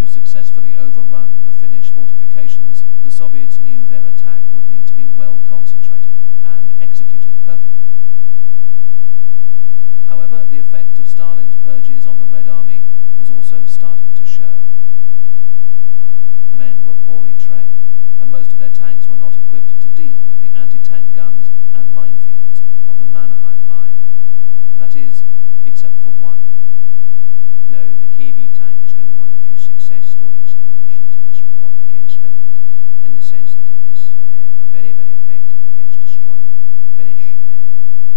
To successfully overrun the Finnish fortifications, the Soviets knew their attack would need to be well concentrated and executed perfectly. However, the effect of Stalin's purges on the Red Army was also starting to show. Men were poorly trained, and most of their tanks were not equipped to deal with the anti-tank guns and minefields of the Mannerheim line. That is, except for one. Now, the KV tank is going to be one of the few success stories in relation to this war against Finland, in the sense that it is very, very effective against destroying Finnish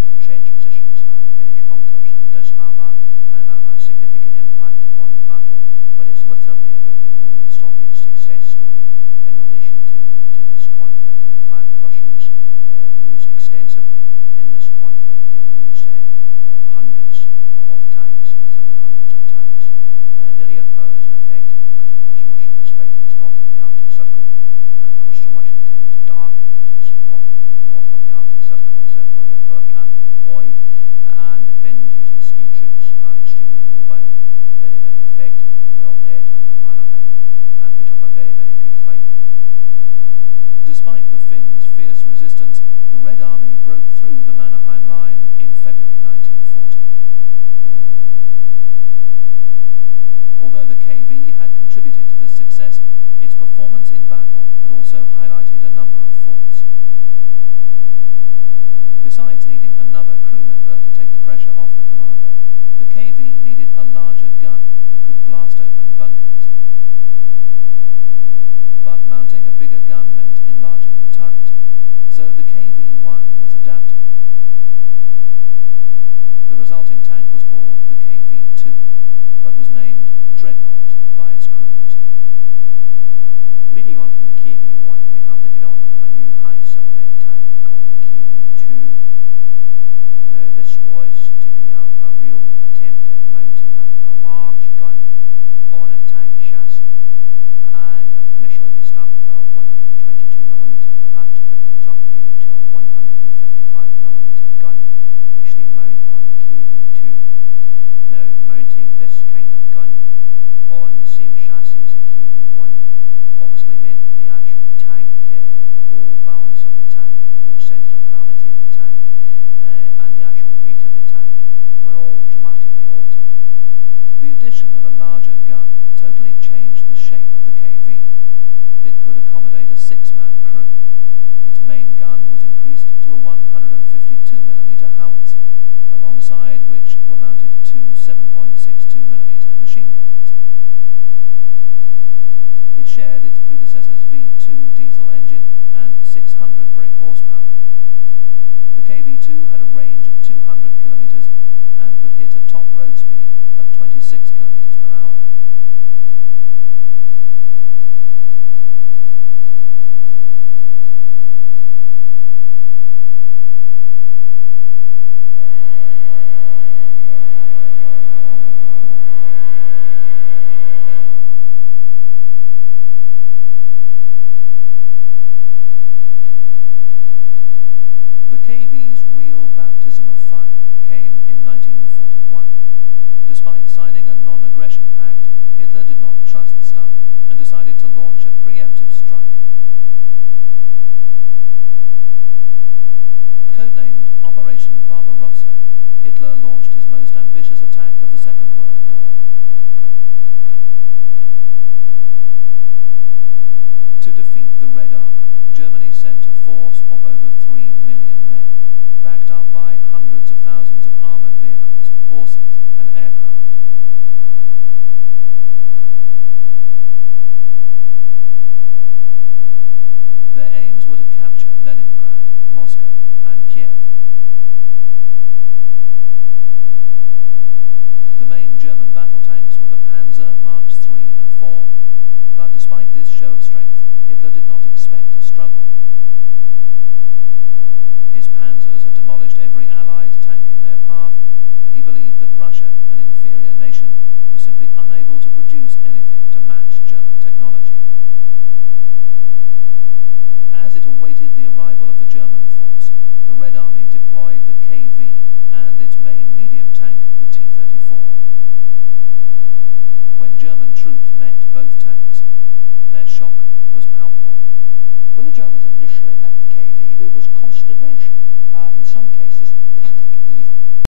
entrenched positions and Finnish bunkers, and does have a significant impact upon the battle. But it's literally about the only Soviet success story in relation to this conflict, and in fact the Russians lose extensively in this conflict. They lose hundreds of tanks, literally hundreds of tanks. Their air power is ineffective because, of course, much of this fighting is north of the Arctic Circle, and of course so much of the time it's dark because it's north of the Arctic Circle, and so therefore air power can't be deployed. And the Finns, using ski troops, are extremely mobile, very, very effective and well led under Mannerheim, and put up a very, very good fight, really. Despite the Finns' fierce resistance, the Red Army broke through the Mannerheim line in February 1940. Although the KV had contributed to this success, its performance in battle had also highlighted a number of faults. Besides needing another crew member to take the pressure off the commander, the KV needed a larger gun that could blast open bunkers. But mounting a bigger gun meant enlarging the turret, so the KV-1 was adapted. The resulting tank was called the KV-2, but was named Dreadnought by its crews. Leading on from the KV-1, we have the development of a new high silhouette tank called the KV-2. Now, this was to be a real attempt at mounting a large gun on a tank chassis. And initially they start with a 122mm, but that quickly is upgraded to a 155mm gun, which they mount on the KV-2. Now, mounting this kind of gun on the same chassis as a KV-1 obviously meant that the actual tank, the whole balance of the tank, the whole centre of gravity of the tank, and the actual weight of the tank were all dramatically altered. The addition of a larger gun totally changed the shape of the KV. It could accommodate a 6-man crew. Its main gun was increased to a 152mm howitzer, alongside which were mounted two 7.62mm machine guns. It shared its predecessor's V2 diesel engine and 600 brake horsepower. The KV-2 had a range of 200 kilometers and could hit a top road speed of 26 kilometers per hour. The KV's real baptism of fire came in 1941. Despite signing a non-aggression pact, Hitler did not trust Stalin and decided to launch a preemptive strike. Codenamed Operation Barbarossa, Hitler launched his most ambitious attack of the Second World War. To defeat the Red Army, Germany sent a force of over 3 million men, backed up by hundreds of thousands of armoured vehicles, horses and aircraft. Their aims were to capture Leningrad, Moscow and Kiev. The main German battle tanks were the Panzer Marks III and IV, but despite this show of strength, Hitler did not expect a struggle. His panzers had demolished every Allied tank in their path, and he believed that Russia, an inferior nation, was simply unable to produce anything to match German technology. As it awaited the arrival of the German force, the Red Army deployed the KV and its main medium tank, the T-34. When German troops met both tanks, their shock was palpable. When the Germans initially met the KV, there was consternation, in some cases panic even.